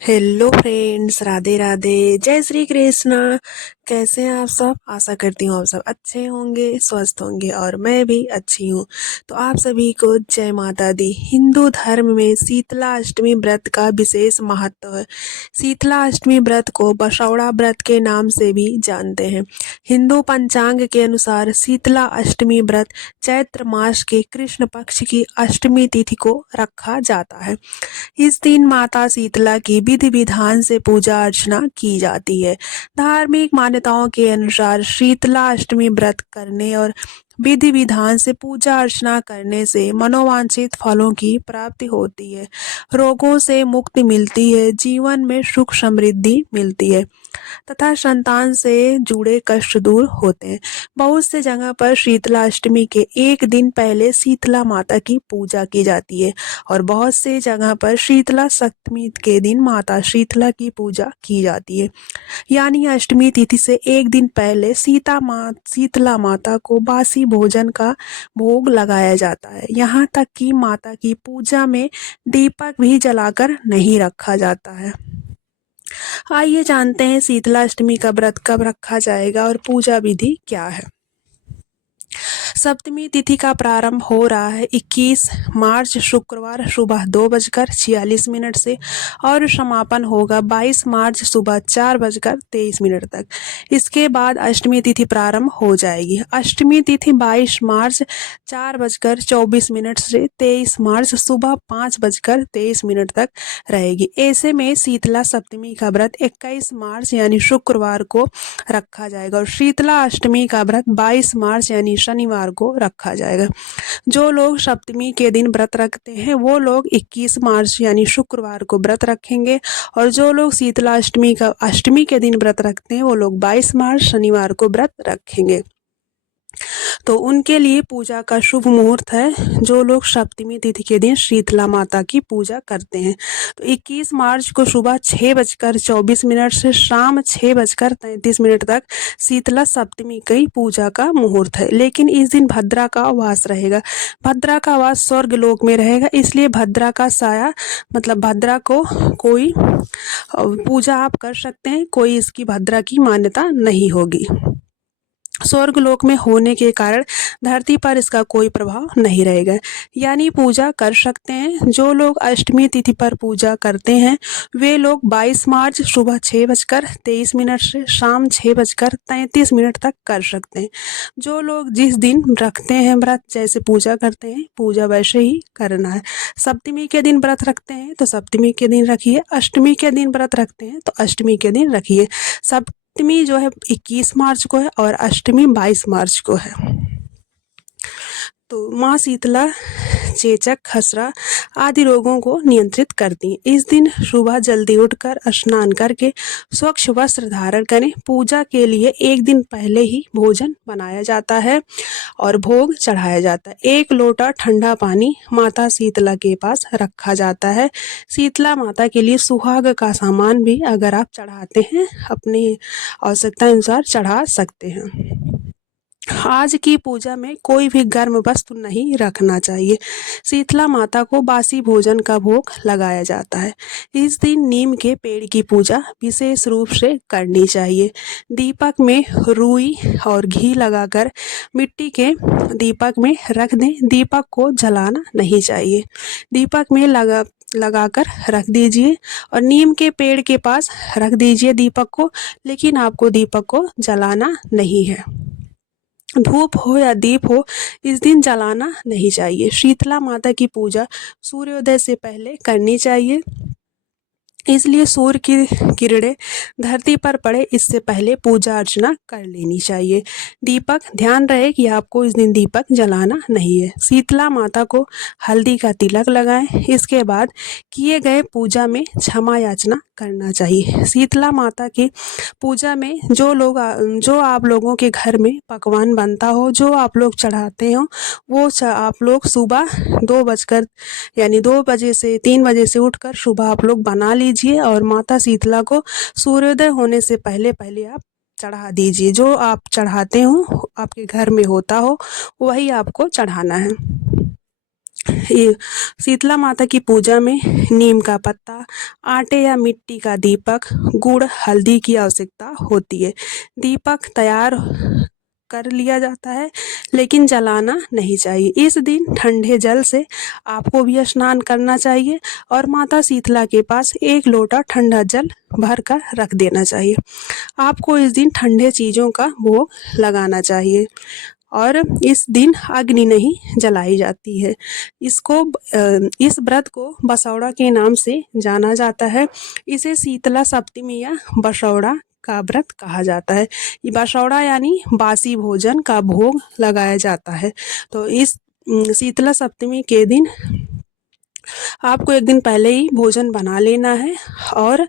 Hello friends, Radhe Radhe, जय श्री कृष्णा। कैसे हैं आप सब? आशा करती हूँ आप सब अच्छे होंगे, स्वस्थ होंगे और मैं भी अच्छी हूँ। तो आप सभी को जय माता दी। हिंदू धर्म में शीतला अष्टमी व्रत का विशेष महत्व है। शीतला अष्टमी व्रत को बसौड़ा व्रत के नाम से भी जानते हैं। हिंदू पंचांग के अनुसार शीतला अष्टमी व्रत चैत्र मास के कृष्ण पक्ष की अष्टमी तिथि को रखा जाता है। इस दिन माता शीतला की विधि विधान से पूजा अर्चना की जाती है। धार्मिक मान्यताओं के अनुसार शीतला अष्टमी व्रत करने और विधि विधान से पूजा अर्चना करने से मनोवांछित फलों की प्राप्ति होती है, रोगों से मुक्ति मिलती है, जीवन में सुख समृद्धि मिलती है तथा संतान से जुड़े कष्ट दूर होते हैं। बहुत से जगह पर शीतला अष्टमी के एक दिन पहले शीतला माता की पूजा की जाती है और बहुत से जगह पर शीतला सप्तमी के दिन माता शीतला की पूजा की जाती है। यानी अष्टमी तिथि से एक दिन पहले शीतला माता को बासी भोजन का भोग लगाया जाता है। यहाँ तक कि माता की पूजा में दीपक भी जलाकर नहीं रखा जाता है। आइए जानते हैं शीतला अष्टमी का व्रत कब रखा जाएगा और पूजा विधि क्या है। सप्तमी तिथि का प्रारंभ हो रहा है 21 मार्च शुक्रवार सुबह 2:46 से और समापन होगा 22 मार्च सुबह 4:23 तक। इसके बाद अष्टमी तिथि प्रारंभ हो जाएगी। अष्टमी तिथि 22 मार्च 4:24 से 23 मार्च सुबह 5:23 तक रहेगी। ऐसे में शीतला सप्तमी का व्रत 21 मार्च यानी शुक्रवार को रखा जाएगा और शीतला अष्टमी का व्रत 22 मार्च यानी शनिवार को रखा जाएगा। जो लोग सप्तमी के दिन व्रत रखते हैं वो लोग 21 मार्च यानी शुक्रवार को व्रत रखेंगे और जो लोग शीतला अष्टमी के दिन व्रत रखते हैं वो लोग 22 मार्च शनिवार को व्रत रखेंगे। तो उनके लिए पूजा का शुभ मुहूर्त है जो लोग सप्तमी तिथि के दिन शीतला माता की पूजा करते हैं। तो 21 मार्च को सुबह 6:24 से शाम 6:33 तक शीतला सप्तमी की पूजा का मुहूर्त है। लेकिन इस दिन भद्रा का वास रहेगा। भद्रा का वास स्वर्ग लोक में रहेगा, इसलिए भद्रा का साया मतलब भद्रा को कोई पूजा आप कर सकते हैं, कोई इसकी भद्रा की मान्यता नहीं होगी। स्वर्ग लोक में होने के कारण धरती पर इसका कोई प्रभाव नहीं रहेगा, यानी पूजा कर सकते हैं। जो लोग अष्टमी तिथि पर पूजा करते हैं वे लोग 22 मार्च सुबह 6:23 से शाम 6:33 तक कर सकते हैं। जो लोग जिस दिन रखते हैं व्रत, जैसे पूजा करते हैं पूजा वैसे ही करना है। सप्तमी के दिन व्रत रखते हैं तो सप्तमी के दिन रखिए, अष्टमी के दिन व्रत रखते हैं तो अष्टमी के दिन रखिए। सप्तमी जो है 21 मार्च को है और अष्टमी 22 मार्च को है। तो माँ शीतला चेचक, खसरा आदि रोगों को नियंत्रित करती हैं। इस दिन सुबह जल्दी उठकर स्नान करके स्वच्छ वस्त्र धारण करें। पूजा के लिए एक दिन पहले ही भोजन बनाया जाता है और भोग चढ़ाया जाता है। 1 लोटा ठंडा पानी माता शीतला के पास रखा जाता है। शीतला माता के लिए सुहाग का सामान भी अगर आप चढ़ाते हैं अपनी आवश्यकता अनुसार चढ़ा सकते हैं। आज की पूजा में कोई भी गर्म वस्तु नहीं रखना चाहिए। शीतला माता को बासी भोजन का भोग लगाया जाता है। इस दिन नीम के पेड़ की पूजा विशेष रूप से करनी चाहिए। दीपक में रुई और घी लगाकर मिट्टी के दीपक में रख दें। दीपक को जलाना नहीं चाहिए। दीपक में लगाकर रख दीजिए और नीम के पेड़ के पास रख दीजिए दीपक को, लेकिन आपको दीपक को जलाना नहीं है। धूप हो या दीप हो इस दिन जलाना नहीं चाहिए। शीतला माता की पूजा सूर्योदय से पहले करनी चाहिए, इसलिए सूर्य की किरणें धरती पर पड़े इससे पहले पूजा अर्चना कर लेनी चाहिए। दीपक ध्यान रहे कि आपको इस दिन दीपक जलाना नहीं है। शीतला माता को हल्दी का तिलक लगाएं। इसके बाद किए गए पूजा में क्षमा याचना करना चाहिए। शीतला माता की पूजा में जो आप लोगों के घर में पकवान बनता हो, जो आप लोग चढ़ाते हो, वो आप लोग सुबह 2 बजे से 3 बजे से उठकर सुबह आप लोग बना लीजिए और माता शीतला को सूर्योदय होने से पहले पहले आप चढ़ा दीजिए। जो आप चढ़ाते हो आपके घर में होता हो वही आपको चढ़ाना है। ये शीतला माता की पूजा में नीम का पत्ता, आटे या मिट्टी का दीपक, गुड़, हल्दी की आवश्यकता होती है। दीपक तैयार कर लिया जाता है, लेकिन जलाना नहीं चाहिए। इस दिन ठंडे जल से आपको भी स्नान करना चाहिए और माता शीतला के पास 1 लोटा ठंडा जल भर कर रख देना चाहिए। आपको इस दिन ठंडे चीज़ों का भोग लगाना चाहिए और इस दिन अग्नि नहीं जलाई जाती है। इस व्रत को बसौड़ा के नाम से जाना जाता है। इसे शीतला सप्तमी या बसौड़ा का व्रत कहा जाता है। ये बसौड़ा यानी बासी भोजन का भोग लगाया जाता है। तो इस शीतला सप्तमी के दिन आपको 1 दिन पहले ही भोजन बना लेना है और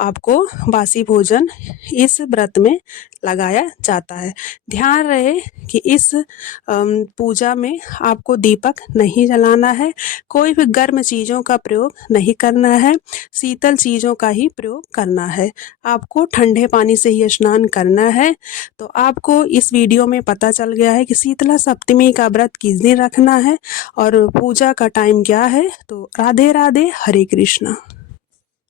आपको बासी भोजन इस व्रत में लगाया जाता है। ध्यान रहे कि इस पूजा में आपको दीपक नहीं जलाना है, कोई भी गर्म चीज़ों का प्रयोग नहीं करना है, शीतल चीज़ों का ही प्रयोग करना है। आपको ठंडे पानी से ही स्नान करना है। तो आपको इस वीडियो में पता चल गया है कि शीतला सप्तमी का व्रत किस दिन रखना है और पूजा का टाइम क्या है। तो राधे राधे, हरे कृष्णा।